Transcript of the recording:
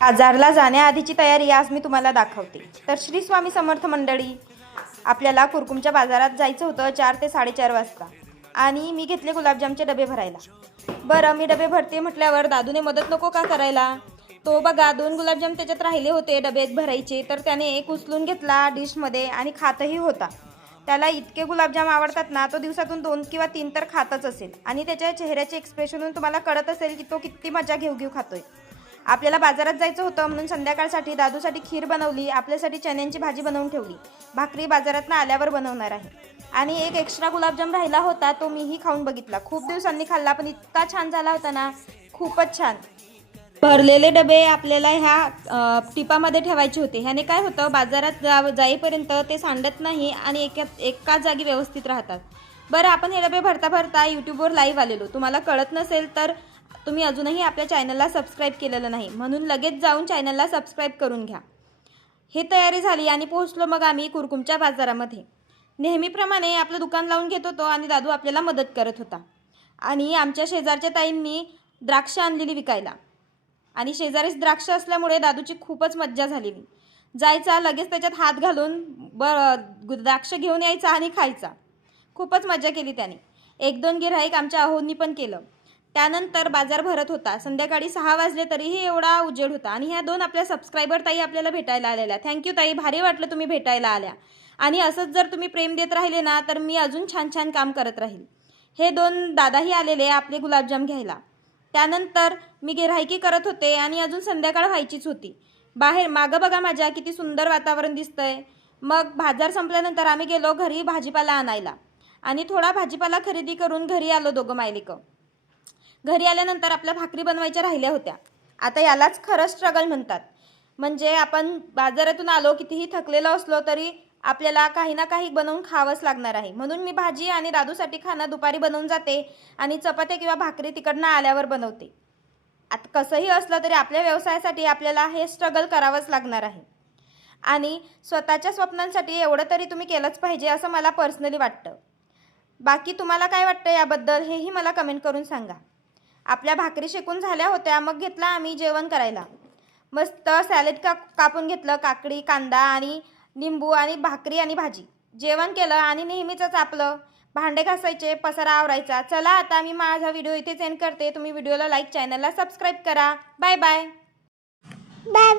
बाजारला जाण्याआधीची तयारी आज मी तुम्हाला दाखवते। तर श्री स्वामी समर्थ मंडळी, आपल्याला कुरकुमच्या बाजारात जायचं होतं 4 ते 4:30 वाजता आणि मी घेतले गुलाबजामचे डबे भरायला। बरं, मी डबे भरते म्हटल्यावर दादूने मदत नको का करायला? तो बघा 2 गुलाबजाम त्याच्यात राहिले होते डब्यात भरायचे, तर त्याने एक उचलून घेतला डिशमध्ये आणि खातही होता। त्याला इतके गुलाबजाम आवडतात ना, तो दिवसातून 2 किंवा 3 तर खातच असेल आणि त्याच्या चेहऱ्याचे एक्सप्रेशनवरून तुम्हाला कळत असेल की तो किती मजा घेऊ घेऊ खातोय। आपल्याला बाजारात जायचं होतं म्हणून संध्याकाळसाठी दादूसाठी खीर बनवली, आपल्यासाठी चण्यांची भाजी बनवून ठेवली। भाकरी बाजारातनं आल्यावर बनवणार आहे आणि एक एक्स्ट्रा गुलाबजाम राहिला होता, तो मीही खाऊन बघितला। खूप दिवसांनी खाल्ला पण इतका छान झाला होता ना, खूपच छान। भरलेले डबे आपल्याला ह्या टिपामध्ये ठेवायचे होते। ह्याने काय होतं, बाजारात जाईपर्यंत ते सांडत नाही आणि एका जागी व्यवस्थित राहतात। बरं, आपण हे डबे भरता भरता यूट्यूबवर लाईव्ह आलेलो। तुम्हाला कळत नसेल तर तुम्ही अजूनही आपल्या चॅनलला सबस्क्राईब केलेलं नाही, म्हणून लगेच जाऊन चॅनलला सबस्क्राईब करून घ्या। हे तयारी झाली आणि पोहोचलो मग आम्ही कुरकुमच्या बाजारामध्ये। नेहमीप्रमाणे आपलं दुकान लावून घेत होतो आणि दादू आपल्याला मदत करत होता। आणि आमच्या शेजारच्या ताईंनी द्राक्ष आणलेली विकायला आणि शेजारीच द्राक्ष असल्यामुळे दादूची खूपच मज्जा झालेली। जायचा लगेच त्याच्यात हात घालून द्राक्ष घेऊन यायचा आणि खायचा। खूपच मजा केली त्याने। 1-2 गिऱ्हाईक आमच्या अहोंनी पण केलं। त्यानंतर बाजार भरत होता। संध्याकाळी 6 वाजले तरीही एवढा उजेड होता आणि ह्या 2 आपल्या सबस्क्रायबर ताई आपल्याला भेटायला आलेल्या। थँक्यू ताई, भारी वाटलं तुम्ही भेटायला आल्या आणि असंच जर तुम्ही प्रेम देत राहिले ना, तर मी अजून छान छान काम करत राहील। हे 2 दादाही आलेले आपले गुलाबजाम घ्यायला। त्यानंतर मी गिऱ्हाईकी करत होते आणि अजून संध्याकाळ व्हायचीच होती। बाहेर मागं बघा माझ्या किती सुंदर वातावरण दिसतंय। मग बाजार संपल्यानंतर आम्ही गेलो घरी भाजीपाला आणायला आणि थोडा भाजीपाला खरेदी करून घरी आलो दोघं मायलेकं। घरी आल्यानंतर आपल्या भाकरी बनवायच्या राहिल्या होत्या। आता यालाच खरं स्ट्रगल म्हणतात। म्हणजे आपण बाजारातून आलो, कितीही थकलेलो असलो तरी आपल्याला काही ना काही बनवून खावंच लागणार आहे। म्हणून मी भाजी आणि दादूसाठी खाणं दुपारी बनवून जाते आणि चपात्या किंवा भाकरी तिकडनं आल्यावर बनवते। आता कसंही असलं तरी आपल्या व्यवसायासाठी आपल्याला हे स्ट्रगल करावंच लागणार आहे आणि स्वतःच्या स्वप्नांसाठी एवढं तरी तुम्ही केलंच पाहिजे असं मला पर्सनली वाटतं। बाकी तुम्हाला काय वाटतं याबद्दल हेही मला कमेंट करून सांगा। आपल्या भाकरी शेकून झाल्या होत्या, मग घेतला आम्ही जेवण करायला। मस्त सॅलेड कापून घेतलं, काकडी, कांदा आणि लिंबू आणि भाकरी आणि भाजी। जेवण केलं आणि नेहमीचंच आपलं भांडे घासायचे, पसारा आवरायचा। चला आता मी माझा व्हिडिओ इथेच एंड करते। तुम्ही व्हिडिओला लाईक, चॅनलला सबस्क्राईब करा। Bye bye.